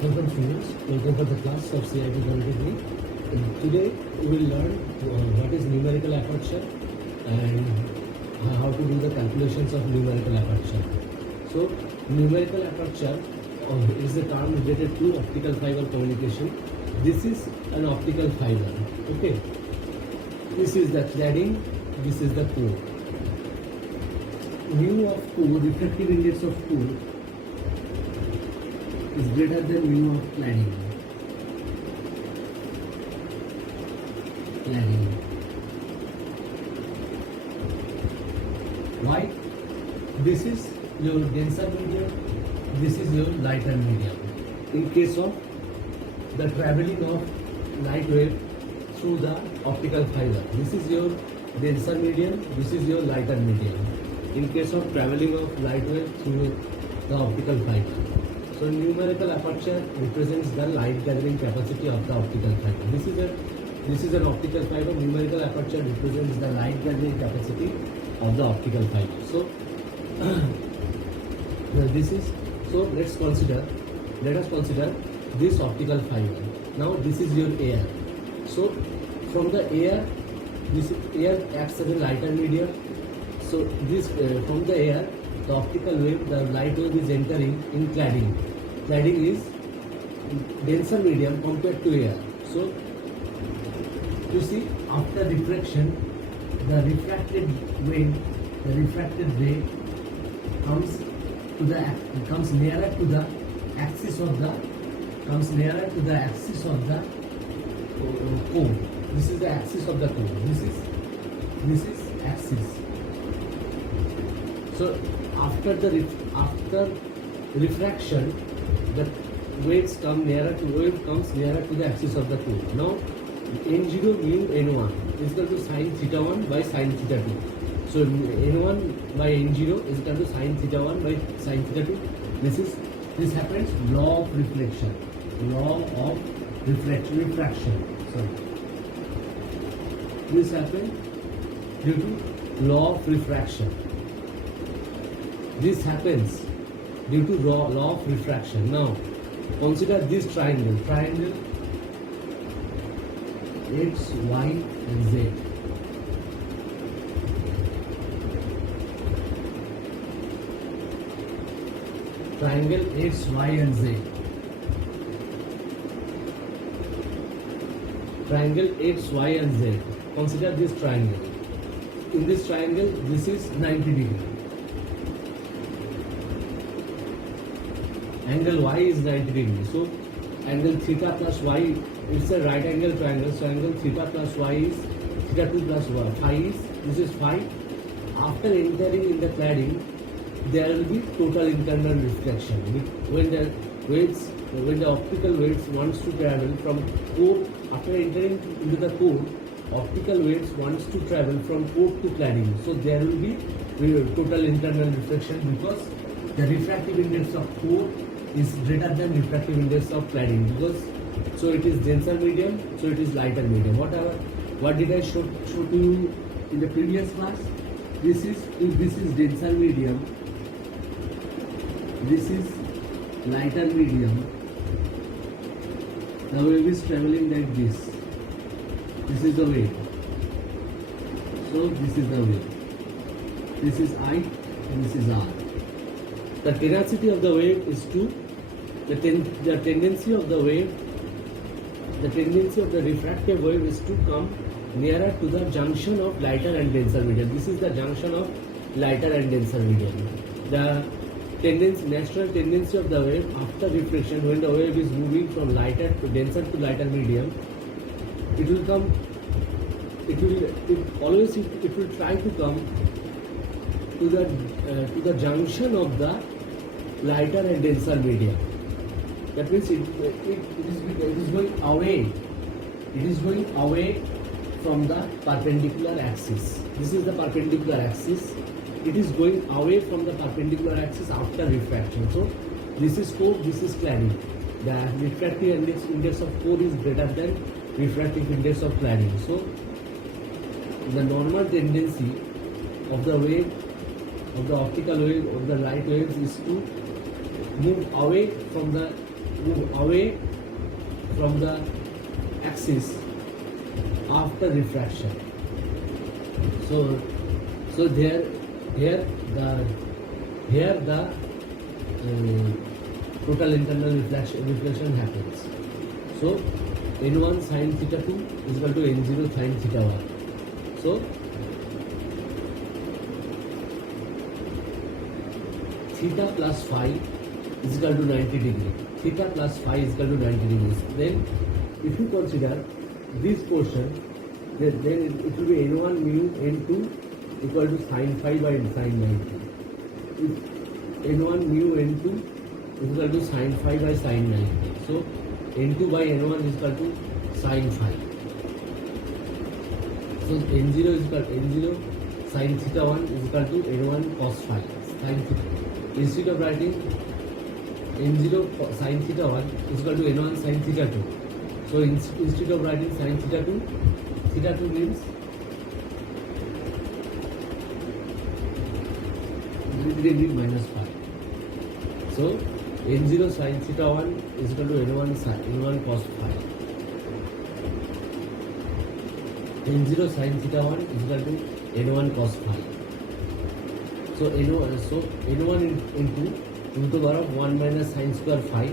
Welcome students, welcome for the class of CIP 23. Today we will learn what is numerical aperture and how to do the calculations of numerical aperture. So numerical aperture is a term related to optical fiber communication. This is an optical fiber, okay. This is the cladding, this is the core. Mu of core, refractive index of core is greater than mu of cladding. Why? This is your denser medium, this is your lighter medium. In case of the traveling of light wave through the optical fiber, this is your denser medium, this is your lighter medium. In case of traveling of light wave through the optical fiber. So numerical aperture represents the light gathering capacity of the optical fiber. This is an optical fiber. Numerical aperture represents the light gathering capacity of the optical fiber. So let us consider this optical fiber. Now this is your air. So from the air, this air acts as a lighter medium. So this from the air, the optical wave, the light wave is entering in cladding. Cladding is denser medium compared to air. So you see, after diffraction, the refracted ray comes nearer to the axis of the core. This is the axis of the core. This is axis. So after refraction, the wave comes nearer to the axis of the core. Now n0 mu n1 is equal to sin theta 1 by sin theta 2. So n1 by n0 is equal to sin theta 1 by sin theta 2. This happens law of reflection. Sorry. This happens due to law of refraction. This happens due to law of refraction. Now consider this triangle X, Y and Z. Triangle X, Y and Z. Triangle X, Y and Z. Consider this triangle. In this triangle, this is 90 degree. Angle Y is 90 degree. So angle theta plus Y, it's a right angle triangle. So angle theta plus Y is theta 2 plus Y. Phi is, this is phi. After entering in the cladding, there will be total internal reflection. When the optical waves wants to travel from core, after entering into the core, optical waves wants to travel from core to cladding. So there will be total internal reflection because the refractive index of core is greater than refractive index of cladding, because so it is denser medium, so it is lighter medium. What did I show to you in the previous class? This is denser medium, this is lighter medium. The wave is traveling like this. This is the wave. So this is the wave. This is I and this is R. The tenacity of the wave is the tendency of the refractive wave is to come nearer to the junction of lighter and denser medium. This is the junction of lighter and denser medium. The natural tendency of the wave after reflection, when the wave is moving from lighter to denser to lighter medium, it will try to come to the junction of the lighter and denser medium. That means it is going away. It is going away from the perpendicular axis. This is the perpendicular axis. It is going away from the perpendicular axis after refraction. So this is core, this is cladding. The refractive index of core is greater than refractive index of cladding. So the normal tendency of the wave, of the optical wave, of the light waves is to move away from the move away from the axis after refraction. So here the total internal reflection happens. So n1 sin theta 2 is equal to n0 sin theta 1. So theta plus phi is equal to 90 degree. Theta plus phi is equal to 90 degrees. Then if you consider this portion, then it will be n1 mu n2 equal to sin phi by sin 90. If n1 mu n2 is equal to sin phi by sin 90. So n2 by n1 is equal to sin phi. So n0 is equal to n0 sin theta 1 is equal to n1 cos phi sin theta. Instead of writing n0 sin theta 1 is equal to n1 sin theta 2. So instead of writing sin theta 2 means degree minus phi. So n0 sin theta 1 is equal to n1 cos phi. n0 sin theta 1 is equal to n1 cos phi. So n1 into root over of 1 minus sin square phi.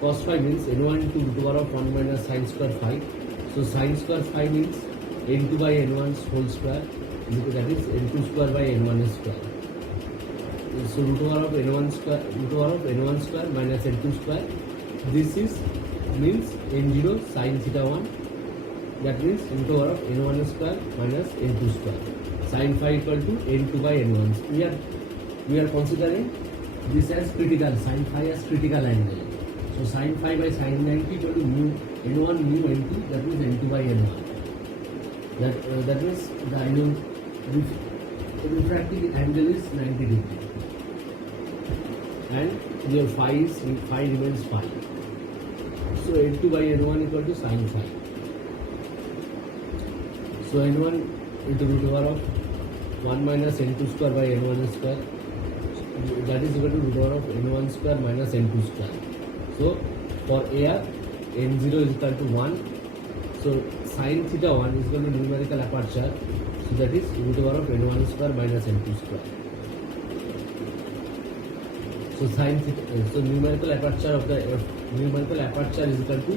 Cos phi means n1 into root over of 1 minus sin square phi. So sin square phi means n2 by n1 whole square, that is n2 square by n1 square. So root over of n1 square minus n2 square. This is means n0 sin theta 1. That means root over of n1 square minus n2 square. Sin phi equal to n2 by n1. We are considering this as critical, sin phi as critical angle. So sin phi by sin 90 equal to mu n1 mu n2, that means n2 by n1. That means the angle refractive angle is 90 degree. And your phi remains phi. So n2 by n1 equal to sin phi. So n1 into root over of 1 minus n2 square by n1 square, that is equal to root over of n1 square minus n2 square. So for air, n0 is equal to 1. So sin theta 1 is equal to numerical aperture. So that is root over of n1 square minus n2 square. So numerical aperture is equal to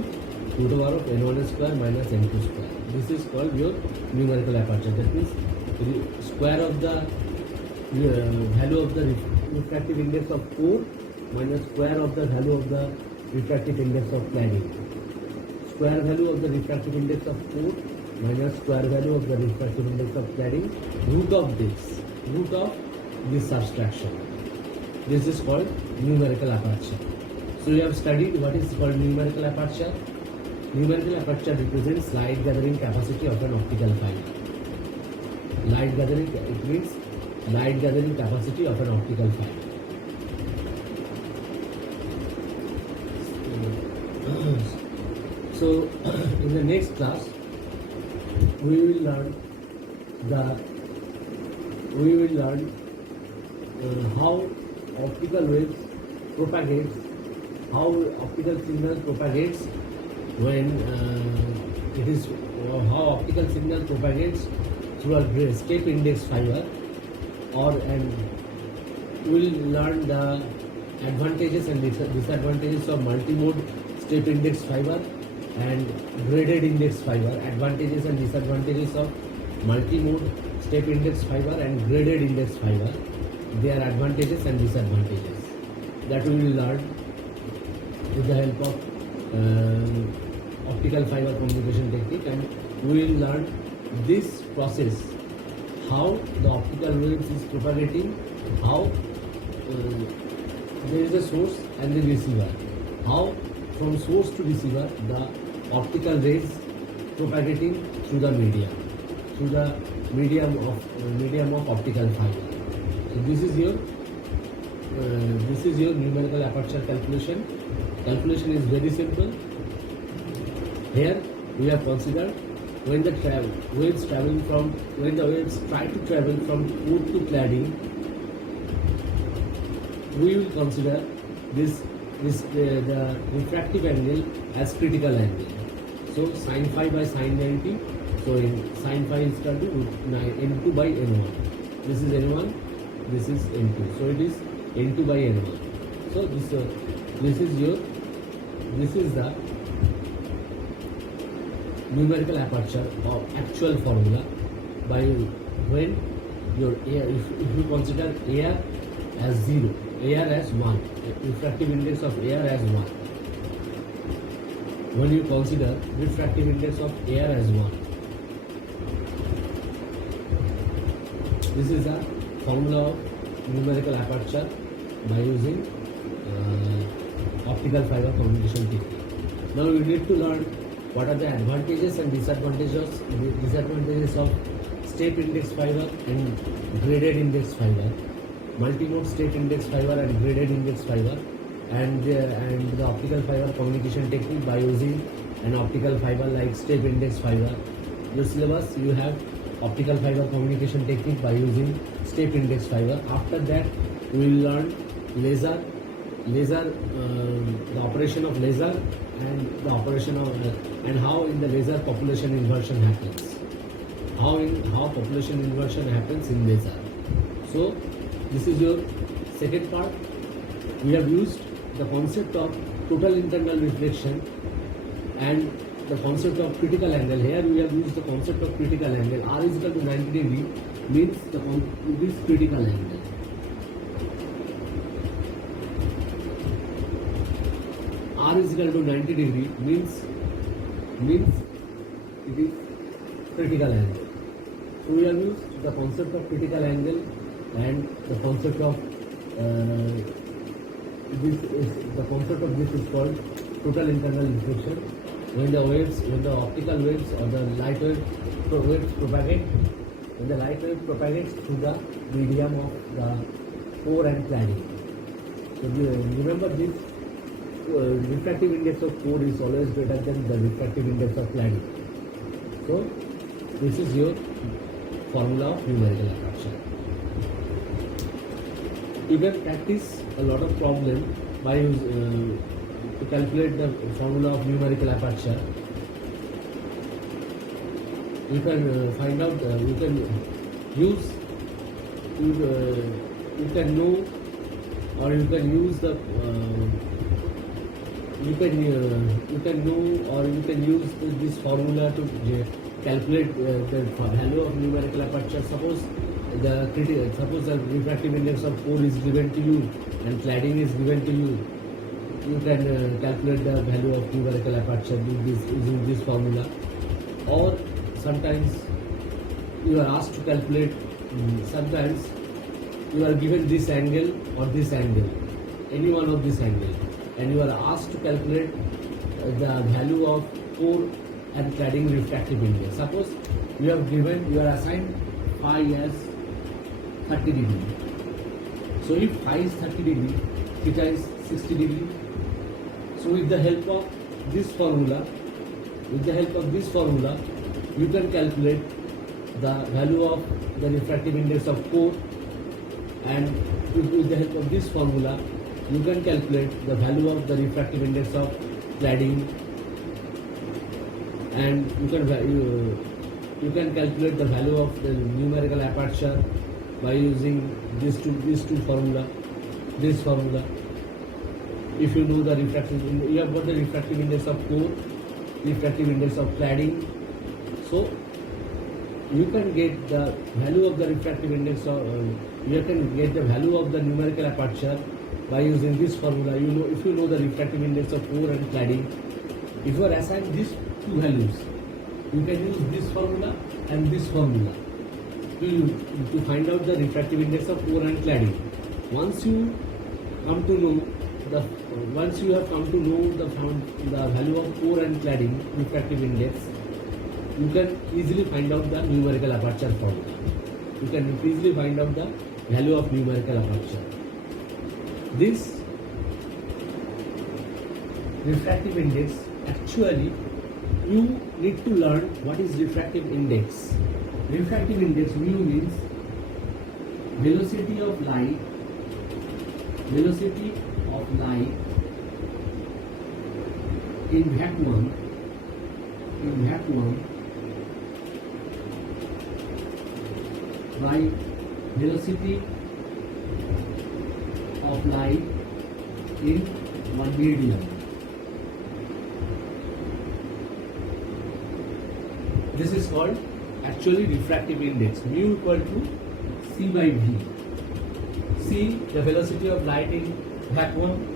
root over of n1 square minus n2 square. This is called your numerical aperture. That means the square of the value of the refractive index of core minus square of the value of the refractive index of cladding. Square value of the refractive index of core minus square value of the refractive index of cladding, root of this subtraction. This is called numerical aperture. So you have studied what is called numerical aperture. Numerical aperture represents light gathering capacity of an optical fiber. It means light gathering capacity of an optical fiber. So in the next class we will learn how optical waves propagates, how optical signal propagates when how optical signal propagates through a step index fiber, and we will learn the advantages and disadvantages of multimode step index fiber and graded index fiber. Advantages and disadvantages of multimode step index fiber and graded index fiber. Their advantages and disadvantages that we will learn with the help of optical fiber communication technique, and we will learn this process, how the optical waves is propagating, how there is a source and the receiver, how from source to receiver the optical rays propagating through the medium of optical fiber. So this is your numerical aperture calculation. Calculation is very simple. Here we have considered when the waves try to travel from core to cladding, we will consider this the refractive angle as critical angle. So sin phi by sin 90. So in sin phi is equal to n2 by n1. This is n1. This is n2. So it is n2 by n1. So this is the numerical aperture or actual formula by when your AR, if you consider AR as 0, AR as 1, refractive index of AR as 1. When you consider refractive index of AR as 1, this is the formula of numerical aperture by using optical fiber communication technique. Now you need to learn what are the advantages and disadvantages of step index fiber and graded index fiber, multi-mode step index fiber and graded index fiber, and the optical fiber communication technique by using an optical fiber like step index fiber. Your syllabus you have optical fiber communication technique by using step index fiber. After that we will learn laser, the operation of laser and the operation of and how in the laser population inversion happens. How population inversion happens in laser. So this is your second part. We have used the concept of total internal reflection and the concept of critical angle. Here we have used the concept of critical angle. R is equal to 90 degree means this critical angle. R is equal to 90 degree means it is critical angle. So we have used the concept of critical angle and the concept of this is called total internal reflection. When the optical waves or the light waves propagate, when the light wave propagates through the medium of the core and cladding. So remember this. Refractive index of core is always greater than the refractive index of cladding. So this is your formula of numerical aperture. You can practice a lot of problem by to calculate the formula of numerical aperture. You can find out. You can use. You can know, or you can use the. You can know, or you can use this formula to calculate the value of numerical aperture. Suppose the refractive index of core is given to you and cladding is given to you. You can calculate the value of numerical aperture using this formula. Or sometimes you are asked to calculate. Sometimes you are given this angle or this angle, any one of this angle, and you are asked to calculate the value of core and cladding refractive index. Suppose you are assigned phi as 30 degree. So if phi is 30 degree, theta is 60 degree. So with the help of this formula, you can calculate the value of the refractive index of core, and with the help of this formula, you can calculate the value of the refractive index of cladding, and you can calculate the value of the numerical aperture by using these two formula. This formula. If you know the refractive, you have got the refractive index of core, refractive index of cladding. So you can get the value of the refractive index, or you can get the value of the numerical aperture by using this formula. If you know the refractive index of core and cladding, if you are assigned these two values, you can use this formula and this formula to find out the refractive index of core and cladding. Once you have come to know the value of core and cladding refractive index, you can easily find out the numerical aperture formula. You can easily find out the value of numerical aperture. This refractive index, actually you need to learn what is refractive index. Refractive index, mu means velocity of light in vacuum, by velocity of light in one medium. This is called actually refractive index, mu equal to c by v. C, the velocity of light in vacuum,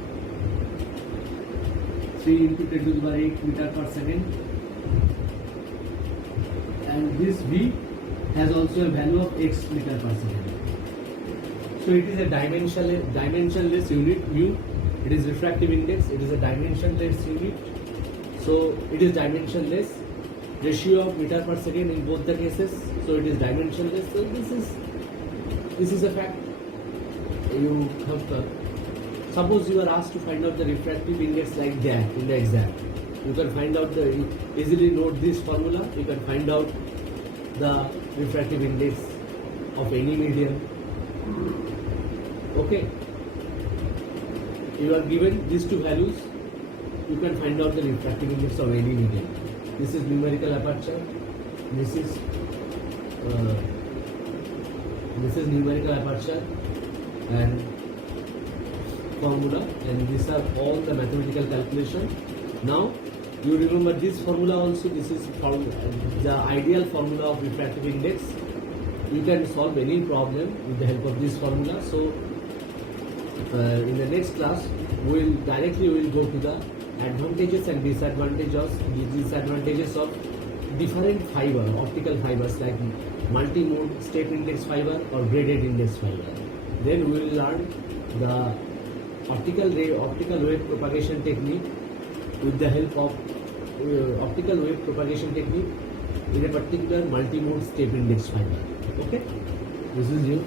3 into 10 to the power 8 meter per second, and this v has also a value of x meter per second. So it is a dimensionless unit, mu. It is refractive index. It is a dimensionless unit. So it is dimensionless. Ratio of meter per second in both the cases. So it is dimensionless. So this is a fact. You have to, suppose you are asked to find out the refractive index like that in the exam. You can find out easily note this formula. You can find out the refractive index of any medium. Okay. You are given these two values. You can find out the refractive index of any medium. This is numerical aperture. This is numerical aperture and formula, and these are all the mathematical calculation. Now you remember this formula also. This is the ideal formula of refractive index. You can solve any problem with the help of this formula. So in the next class we will go to the advantages and disadvantages of different optical fibers like multi-mode step index fiber or braided index fiber. Then we will learn the optical wave propagation technique with the help of optical wave propagation technique in a particular multi-mode step index fiber. Okay, this is you.